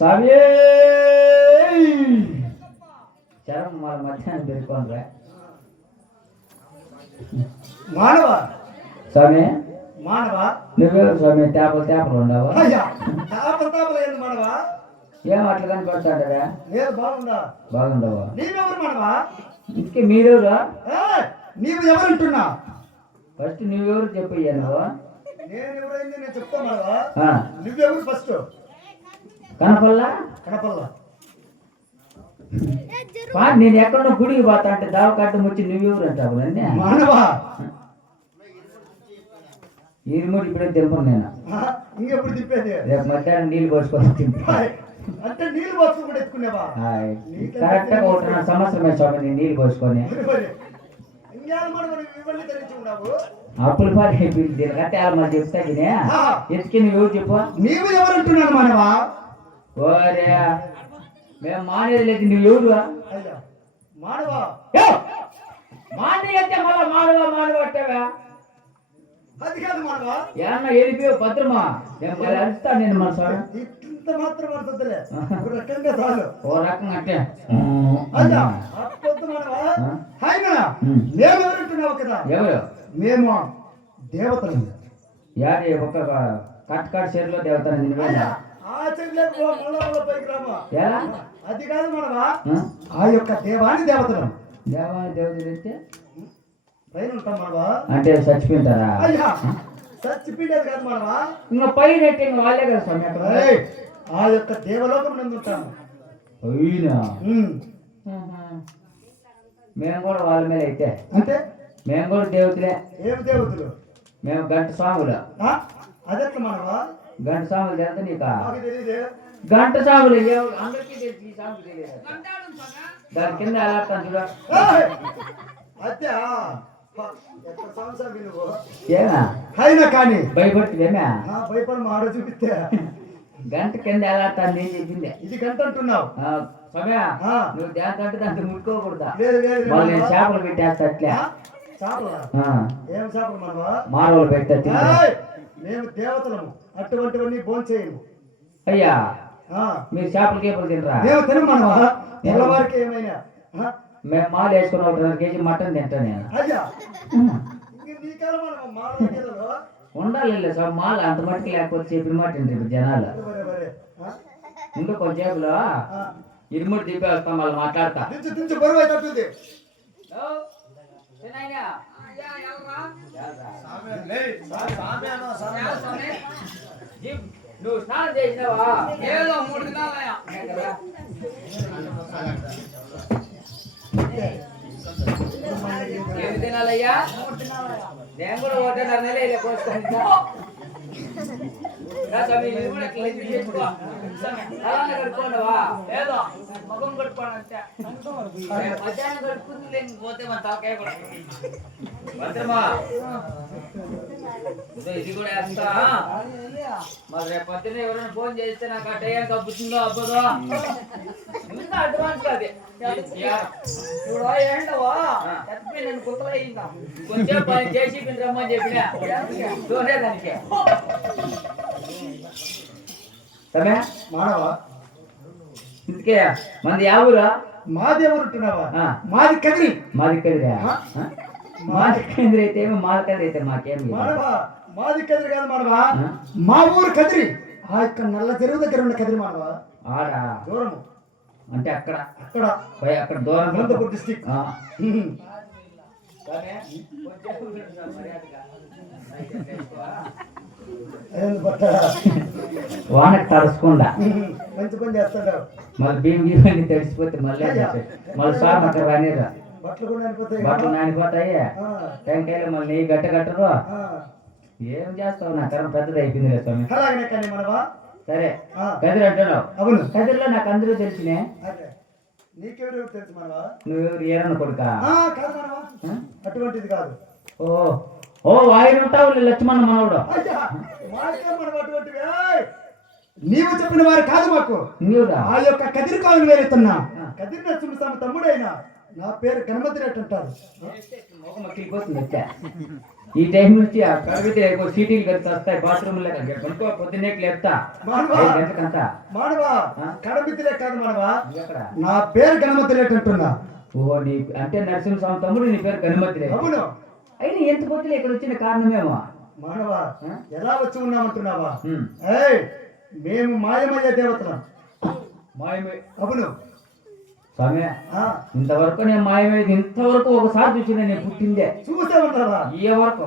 స్వామి చరం మన మధ్యాహ్నం పెట్టుకోనరా మానవ? స్వామి? మానవ? నువ్వెవరు స్వామి తేపలు తేపలు ఉండవు. మానవ? ఏం అట్లా కనిపెడతాడరా నేను బాగుందా? బాగుండవు. నీవెవరు మానవ? ఇంకే మీరెవరు? నీవు ఎవరంటున్నా? ఫస్ట్ నువ్వెవరు చెప్పు ఇయ్య నువ్వు. నేను ఎవరైంది నేను చెప్తా మానవ? నువ్వెవరు ఫస్ట్? కనపల్లా నేను ఎక్కడో గుడికి పోతా అంటే దావకాటం వచ్చి నువ్వెవరు అంటావు రిమోట్ ఇప్పుడే తింపను నేను. ఆ, ఇంకెప్పుడు తిప్పేది? రేపు మధ్యాహ్నం నీళ్ళు పోసుకొని తింపా హాయ్. అంటే నీళ్ళు పోసుకుని ఎత్తుకునేవా? కరెక్ట్గా స్వామి నేను నీళ్ళు పోసుకొని. అప్పుల పాలు దీనికంటే చెప్తా ఎత్తుకి నువ్వు చెప్పు? నీవు ఎవరంటున్నాను మానవా? ఓరే మేము మానేది నువ్వు ఎవరు అయ్యా మానవా? మానేది అంటే మళ్ళా మానవ మానవ అంటావా? అది కాదు మానవా. ఏమన్నా వెళ్ళిపోయావు భద్రమా? నేను అరుస్తా నేను మన స్వామి ఇంత మాత్రం పడుతుందిలే ఒక రకంగా చాలు. ఓ రకంగా అంటే. అయ్యా అప్పొద్దు మానవా? ఆయన ఉమ్. మేము ఎవరంటున్నావు కదా? ఎవరు? మేము దేవతలు. ఒక కట్ కట్ చెరులో దేవత అది కాదు మనవా ఆ? యొక్క దేవాని దేవతలు. దేవాని దేవతలు అంటే? పైన ఉంటాం మనవా అంటే చచ్చిపోయింటారా? అయ్యా! చచ్చిపోయేది కాదు మనవా ఇంకా పైన ఇంకా వాళ్ళే కదా స్వామి అక్కడ. ఆ యొక్క దేవలోకం నందు ఉంటాము అయినా. మేము కూడా వాళ్ళ మీద అయితే. అంటే? మేము కూడా దేవతలే. ఏమి దేవతలు? మేము గంట సాములు ఆ? అదెట్లా మనవా గంట సాములు చేత నీకు? మాకు తెలియదే గంట సాములు ఎవరు- అందరికీ తెలుసు సాములు తెలియదు. దాని కింద ఎలా చూడ. ఏనా? అయినా కానీ. భయపడుతుందేమే? భయపడి మా ఆడ చూపిస్తే. గంట కింద ఎలా నేను చెప్పింది. ఇది గంట అంటున్నావు. సమయ. నువ్వు డ్యాన్స్ అంటే దాంట్లో ముట్టుకోకూడదా? వాళ్ళు నేను. చేపలు పెట్టేస్తా అట్లే? చేపలా? ఏం చేపలు మనవా? మానవులు పెట్టా! మేము దేవతలము. అటువంటివన్నీ భోంచేయము అయ్యా ఆ, మీరు చేపలు కేపలు తినరా? మేము తినం మనవా. తెల్లవారికి ఏమైనా. ఆ? మేము మాల వేసుకుని ఒక రెండు కేజీ మటన్ తింటా నేను. అయ్యా? ఉండాలి సార్ మాల అంత మట్టుకు లేకపోతే చెప్పిన మాట ఇప్పుడు జనాలు? ఇంకా కొంచెంసేపులో ఆ. ఇరుముడు వస్తాం వాళ్ళు మాట్లాడతా. బరువు నువ్వు స్నానం చేసినావా ఏదో మూడు దినాలయ్యా ఏమి తినాలయ్యా నేను కూడా ఒకటిన్నర నెల ఇలా కోసుకొని రా స్వామి, మీరు కూడా ఇట్లా ఇది చేసుకో. కడుక్కోండివా? ఏదో ముఖం అంతే. కడుక్కుంది లేకపోతే మన తలకాయ కూడా. భద్రమా? ఇదో కూడా వేస్తా. మరి రేపు పొద్దున్న ఎవరైనా ఫోన్ చేస్తే నాకు ఆ టైం కప్పుతుందో అబ్బదో? ఇంకా అడ్వాన్స్ అది? ఇప్పుడు ఏంటవా ఎత్తిపోయి నేను కుక్కలు అయ్యిందా కొంచెం పని చేసి రమ్మని చెప్పినా. చూడే దానికి సమే మానవా? ఇందుకే మంది యావురా? మాది ఆ. మాది కదిరి. మాది కదిరా? మాది కదిరి అయితే మాది కదిరి అయితే మాకేం మానవా? మాది కదిరి కాదు మానవా? మా ఊరు కదిరి. ఆ యొక్క నల్ల చెరువు దగ్గర ఉన్న కదిరి మానవా? ఆడా? దూరము. అంటే అక్కడ? అక్కడ. పోయి అక్కడ దూరం అనంతపురం డిస్టిక్. మర్యాదగా. వానకు తడుచుకుండా మంచి పని చేస్తాడు మళ్ళీ బియ్యం బియ్యం తడిసిపోతే మళ్ళీ మళ్ళీ సార్ అక్కడ రానిరా. బట్టలు నానిపోతాయి. టెంకాయలు మళ్ళీ నెయ్యి గట్ట కట్టరు. ఆ. ఏం చేస్తావు? నా కరం పెద్దది అయిపోయింది స్వామి. సరే. కదిరి అంటున్నావు. కదిరిలో నాకు అందరూ తెలిసినే. నువ్వెవరు? ఏరన్న కొడుక? అటువంటిది కాదు. ఓ. ఓ ఆయన ఉంటావు లక్ష్మణ మనవుడు! నీవు చెప్పిన వారు కాదు మాకు. ఆ యొక్క కదిరి కాలం వేరెత్తున్నా కదిరి నరసింహస్వామి తమ్ముడైన నా పేరు గణపతి రెడ్డి అంటారు ఈ టైం నుంచి ఆ ఎక్కువ సీటీలు కలిసి వస్తాయి బాత్రూమ్ కనుకో పొద్దున్నే లేపుతా. మానవా? రెడ్డి కాదు మానవా? నా పేరు గణపతి రెడ్డి అంటున్నా ఓ నీ అంటే నరసింహస్వామి తమ్ముడు నీ పేరు గణపతి అవును. అయినా ఎంత పొద్దున ఇక్కడ వచ్చిన కారణమేమో? మానవా? ఎలా వచ్చి ఉన్నామంటున్నావా. ఏయ్ మేము మాయమయ్య దేవతలం. మాయమే అవును. స్వామి ఇంతవరకు నేను మాయమేది ఇంతవరకు ఒకసారి చూసిన నేను పుట్టిందే. చూసే ఉన్నావా ఏ వరకు.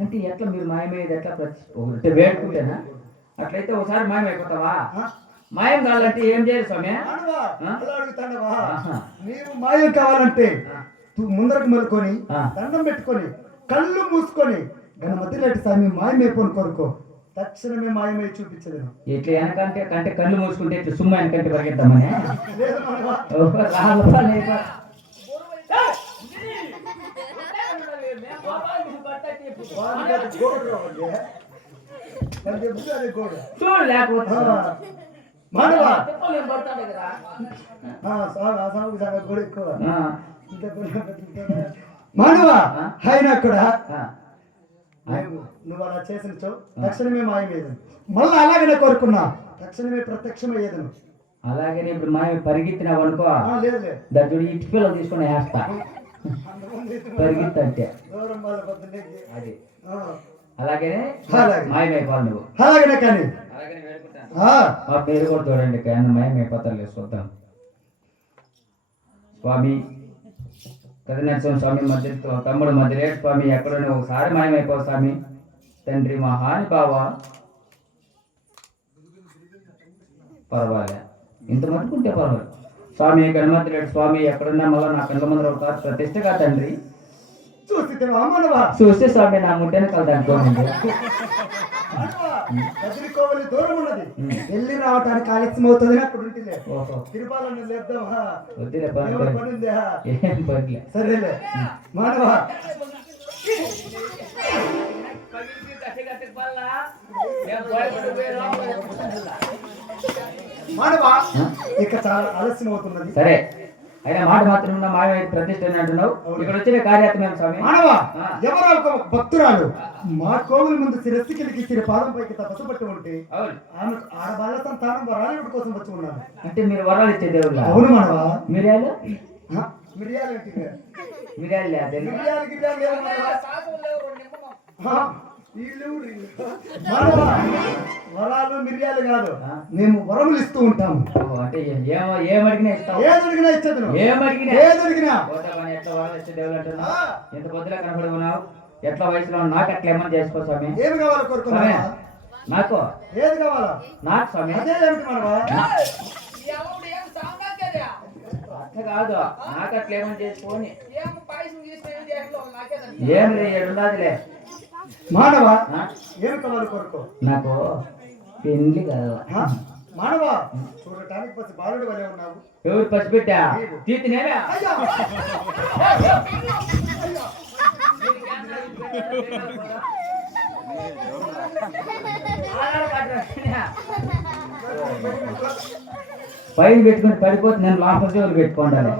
అంటే ఎట్లా మీరు మాయమయ్యేది ఎట్లా ప్రతి వేడుకుంటేనా? అట్లయితే ఒకసారి మాయమైపోతావా? మాయం కావాలంటే ఏం చేయాలి స్వామి. నీవు మాయం కావాలంటే ముందరకు మెలుకొని. దండం పెట్టుకొని కళ్ళు మూసుకొని గణపతి రెడ్డి స్వామి మాయమైపోని కొనుక్కో తక్షణమే మాయమై చూపించలేను ఇట్లా వెనకంటే కంటే కళ్ళు మూసుకుంటే ఇట్లా సుమ్మ వెనకంటే పరిగెత్తామని. చూడు లేకపోతే. మానవా సాగు, ఆ సాగు సాగు గోడు ఎక్కువ. మానవా? అయినా కూడా నువ్వు అలా చేసిన చో తక్షణమే మాయమేదను మళ్ళీ అలాగనే కోరుకున్నా తక్షణమే ప్రత్యక్షమయ్యేదను. అలాగే ఇప్పుడు మాయ పరిగెత్తినావు అనుకో. ఆ, లేదు లేదు. దాని చూడు ఇటు పిల్లలు తీసుకొని వేస్తా. పరిగెత్తంటే. అది. అలాగే. మాయమైపోవాలి నువ్వు. అలాగనే కానీ. మా పేరు కూడా చూడండి కానీ మాయమైపోతారు లేదు చూద్దాం. స్వామి కదినరసింహ స్వామి మధ్య తమ్ముడు మధ్యరేట్ స్వామి ఎక్కడో ఒకసారి మాయమైపోవు స్వామి. తండ్రి మహాని బావ పర్వాలే ఇంత మట్టుకుంటే పర్వాలేదు స్వామి గణమతి రెడ్డి స్వామి ఎక్కడున్నా మళ్ళీ నా కళ్ళ ముందర ఒకసారి ప్రతిష్టగా తండ్రి. చూస్తే స్వామి నా ముట్టెన కలదనుకోండి మానవా, కదిరికోవలి దూరం ఉన్నది. వెళ్ళి రావటానికి ఆలస్యం అవుతుంది అక్కడ తిరుపాలను పని ఉందా సరేలే. మానవా. మానవా? ఇక చాలా ఆలస్యం అవుతున్నది. సరే. అయినా మాట మాత్రం ఉన్న మాయమైన ప్రతిష్ట అంటున్నావు. ఇక్కడ వచ్చిన కార్యాత్మ స్వామి? మానవా. ఎవరో ఒక భక్తురాలు? మా కోవిల ముందు శిరస్సుకి సిరి పాదం పైకి తపస్సు పట్టి ఉంటే ఆమె ఆడబాల సంతానం వరాలి కోసం వచ్చి ఉన్నాను అంటే మీరు వరాలు ఇచ్చే దేవుళ్ళ? అవును మానవా. మిరియాలు? ఆ, మిరియాలు? మిరియాలు లేదా మిరియాలు గిరియాలు వరాలు మిరియాలు కాదు. మేము వరములు ఇస్తూ ఉంటాము. ఓ, అంటే ఏమో ఏమడిగినా ఇస్తావు? ఏది అడిగినా ఇచ్చేది. ఏమడిగినా ఏది అడిగినా పోతా పని ఎట్లా వరాలు ఇచ్చే దేవుళ్ళు అంటున్నావు ఆ. ఎంత పొద్దులా కనపడి ఉన్నావు ఎట్లా వయసులో? నాకు ఎట్లా ఏమన్నా చేసుకో స్వామి. ఏమి కావాలో స్వామి కోరుకున్నావా నాకు? ఏది కావాలా? నాకు స్వామి. అదే ఏమిటి మనవా అట్లా కాదు. నాకు అట్లా ఏమన్నా చేసుకోని ఏం లే ఏడున్నదిలే మానవా? ఏమి కావాలో కోరుకో నాకు పెళ్ళి కాదు? మానవా? చూడటానికి పసి బాలుడు వలె ఉన్నావు. ఎవరు పసిపెట్టా తీతి నేనే? పైన పెట్టుకుని పడిపోతే నేను లోపల చెవులు పెట్టుకోండాలి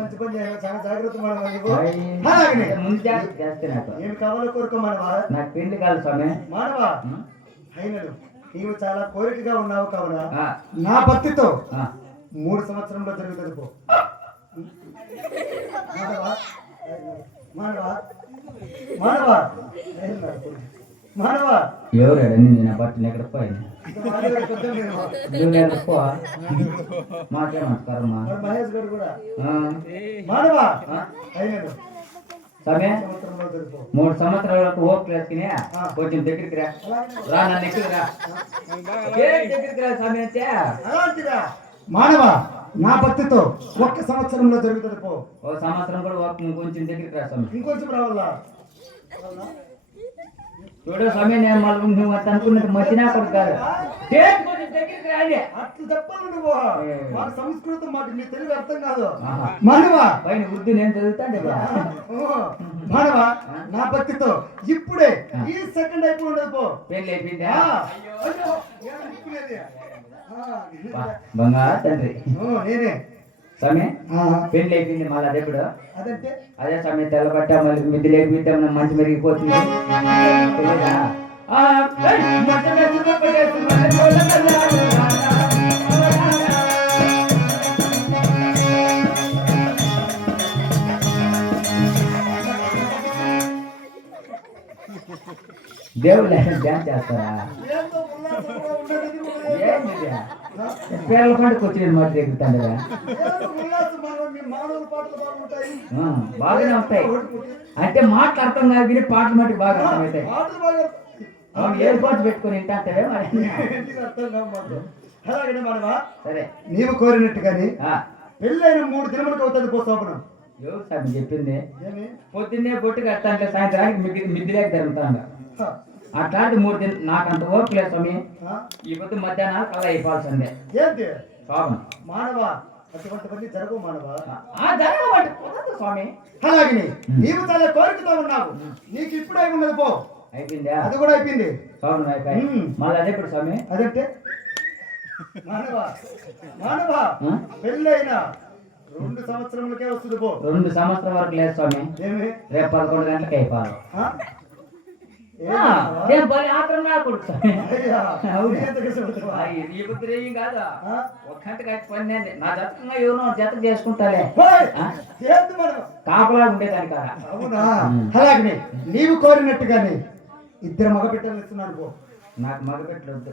జాగ్రత్త ఏమి కావాలో కోరుకో మానవా నాకు పెళ్ళి కాదు స్వామి. మానవా? ఉం? అయినను. నీవు చాలా కోరికగా ఉన్నావు కావున నా భక్తితో. మూడు సంవత్సరంలో జరుగుతుంది పో. మానవా? మానవా? మానవా? ఎవరు అడిగింది నా బట్టలు ఎక్కడ పోయింది మానవుడు కొంచెం నేను. నువ్వు ఎక్కడికో మాకే నమస్కారం మరి మహేష్ గారు కూడా ఆ, మానవా ఆ. అయినను స్వామి సంవత్సరంలో జరుపు మూడు సంవత్సరాల వరకు ఓపిక వేసుకుని కొంచెం దగ్గరికి రా రా నన్ను ఎక్కడికి రా ఏ దగ్గరికి రా స్వామి అంటే అలాంటిదా మానవా నా భక్తితో ఒక్క సంవత్సరంలో జరుగుతుంది పో ఒక సంవత్సరం కూడా ఓపిక కొంచెం దగ్గరికి రా స్వామి ఇంకొంచెం రావాలా చూడు స్వామి నేను మళ్ళీ నువ్వు అట్లా అనుకున్నట్టు మధ్యనా కూడా కాదు అట్లా చెప్పాలి నువ్వు. మాకు సంస్కృతం మాకు నీ తెలుగు అర్థం కాదు. ఆహా. మానవా? పైన వృద్ధి నేను చదువుతాను కదా ఓ, మానవా? నా భక్తితో ఇప్పుడే ఈ సెకండ్ అయిపోయి ఉండదు పెళ్ళి అయిపోయిందా? బంగారు తండ్రి. నేనే. స్వామి? పెళ్ళి అయిపోయింది మళ్ళీ అదంటే అదే స్వామి తెల్లబట్ట మళ్ళీ మిద్ది లేకపోతే మంచి మెరిగిపోతుంది. దేవుడు డ్యాన్స్ చేస్తారా? ఏందో పేర్ల పండుగ వచ్చి నేను మాట దిగుతాను బాగుంటాయి బాగానే ఉంటాయి. అంటే మాటలు అర్థం కాదు విని పాటలు మట్టి బాగా అర్థమవుతాయి. అవును ఏ పాటు పెట్టుకొని కాదు మాకు. అలాగనే మనవా సరే నీవు కోరినట్టుగాని పెళ్ళైన మూడు దినములకు అవుతుంది పో శోభనం ఎవరు సార్ చెప్పింది. పొద్దున్నే బొట్టు కట్టాలంటే సాయంత్రానికి మిద్ది మిద్దిలేక తిరుగుతాను హ, అట్లాంటి మూడు దిన నాకు అంత ఓపిక లేదు స్వామి. ఈ పొద్దు మధ్యాహ్నం కల్లా అయిపోవాల్సిందే. ఏంటి? పాపం. మానవ? జరగవు మానవ? ఆ జరగబట్టి కుదరదు స్వామి. అలాగని నీవు చాలా కోరికతో ఉన్నావు. నీకు ఇప్పుడే ఉన్నది పో. అయిపోయిందా? అది కూడా అయిపోయింది. స్వామి. మళ్ళీ అదే ఇప్పుడు స్వామి. అదంటే? మానవ? మానవ? పెళ్ళైన రెండు సంవత్సరములకే వస్తుంది పో. రెండు సంవత్సరం వరకు లేదు స్వామి. రేపు పదకొండు గంటలకు అయిపోవాలి? నేను పని ఆత్రం నా కొడుకు కాదు? ఒక్కంట కట్టి పని నేను నా జతంగా ఎవరో జత చేసుకుంటాలే? కాపలా ఉండేదాని కాదా. అలాగనే నీవు కోరినట్టుగానే ఇద్దరు మగ ఇస్తున్నాను నాకు మగపెట్లు వద్దు?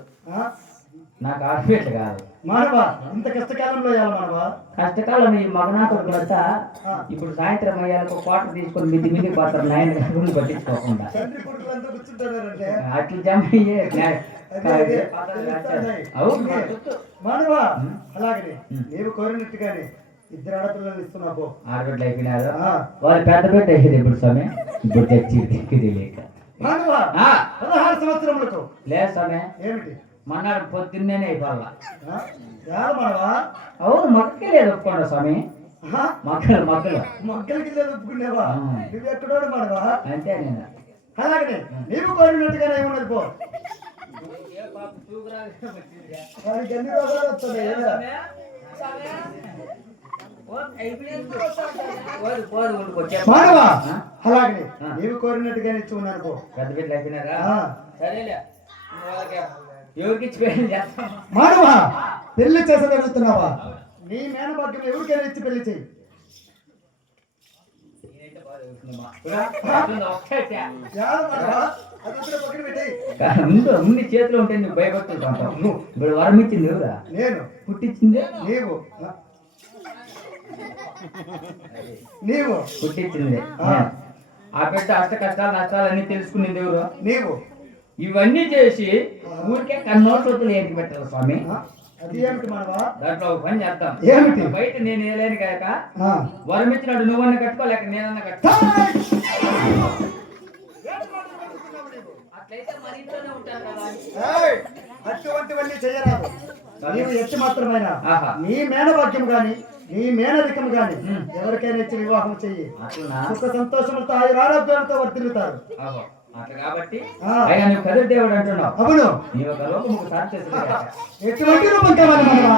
నాకు ఆడపెట్లు కాదు. మానవ ఇంత కష్టకాలంలో మానవ కష్టకాలం ఈ మగనా కొడుకులంతా. ఇప్పుడు సాయంత్రం అయ్యాలకు కోట తీసుకొని మిద్ది మిద్ది పోతారు నాయన రూమ్ పట్టించుకోకుండా. అట్లా జమ అయ్యే. మానవ అలాగనే. ఉమ్. నీవు కోరినట్టుగానే ఇద్దరు ఆడపిల్లలు ఇస్తున్నా పో. ఆడబిడ్డలు అయిపోయినారు. ఆ. వాళ్ళు పెద్ద పెద్ద అయ్యేది ఇప్పుడు స్వామి? ఇప్పుడు తెచ్చి దిక్కు లేక. మానవ పదహారు సంవత్సరములకు లేదు స్వామి. ఏమిటి? మన్నాడు పొద్దున్నే అయిపోవాల అవును మక్కకే లేదు ఒప్పుకోండి స్వామి. మక్కలు మక్కలు మొక్కలకి లేదు ఒప్పుకునేవా. నువ్వు ఎక్కడోడు మానవ? అంతే నేను. అలాగనే నీవు కోరినట్టుగానే ఉన్నది పో. వాడికి ఎన్ని మానవ? ఆ? అలాగనే ఆ. నీవు కోరినట్టుగానే ఇచ్చి ఉన్నాను పో. పెద్ద బిడ్డలు అయిపోయినారా. సరేలే. ఎవరికి పెళ్ళి చేస్తాం మానవ? పెళ్ళి చేసేది అడుగుతున్నావా నీ మేనభాగ్యం ఎవరికైనా ఇచ్చి పెళ్ళి. కానీ ముందు చేతిలో ఉంటే నువ్వు భయపడుతుంటావు నువ్వు ఇప్పుడు వరం ఇచ్చింది ఎవరా నేను. పుట్టించింది? నీవు. నీవు. పుట్టించింది. ఆ. పెద్ద అష్ట కష్టాలు నష్టాలు అన్ని తెలుసుకునేది ఎవరు? నీవు. ఇవన్నీ చేసి ఊరికే కన్నోట్లతో ఏంటి పెట్టాలి స్వామి? అది ఏమిటి మానవ దాంట్లో ఒక పని చేద్దాం ఏమిటి? బయట నేను వేయలేను కాక. వరం ఇచ్చినట్టు నువ్వన్నా కట్టుకోలేక నేనన్నా కట్టుకో అట్లయితే మరి ఇంట్లోనే ఉంటాను కదా! అటువంటివన్నీ చేయరాదు నీవు ఎత్తి మాత్రమైనా ఆహా. నీ మేనభాగ్యం గాని నీ మేనరికం గాని. ఎవరికైనా ఇచ్చి వివాహం చెయ్యి సుఖ సంతోషములతో ఆయుర ఆరోగ్యాలతో వర్తిల్లుతారు కాబట్టి ఆయన నువ్వు కథ దేవుడు అంటున్నావు. అవును. నీ యొక్క లోకం ఒక సార్ చేస్తుంది ఎటువంటి రూపం కావాలి మనవా.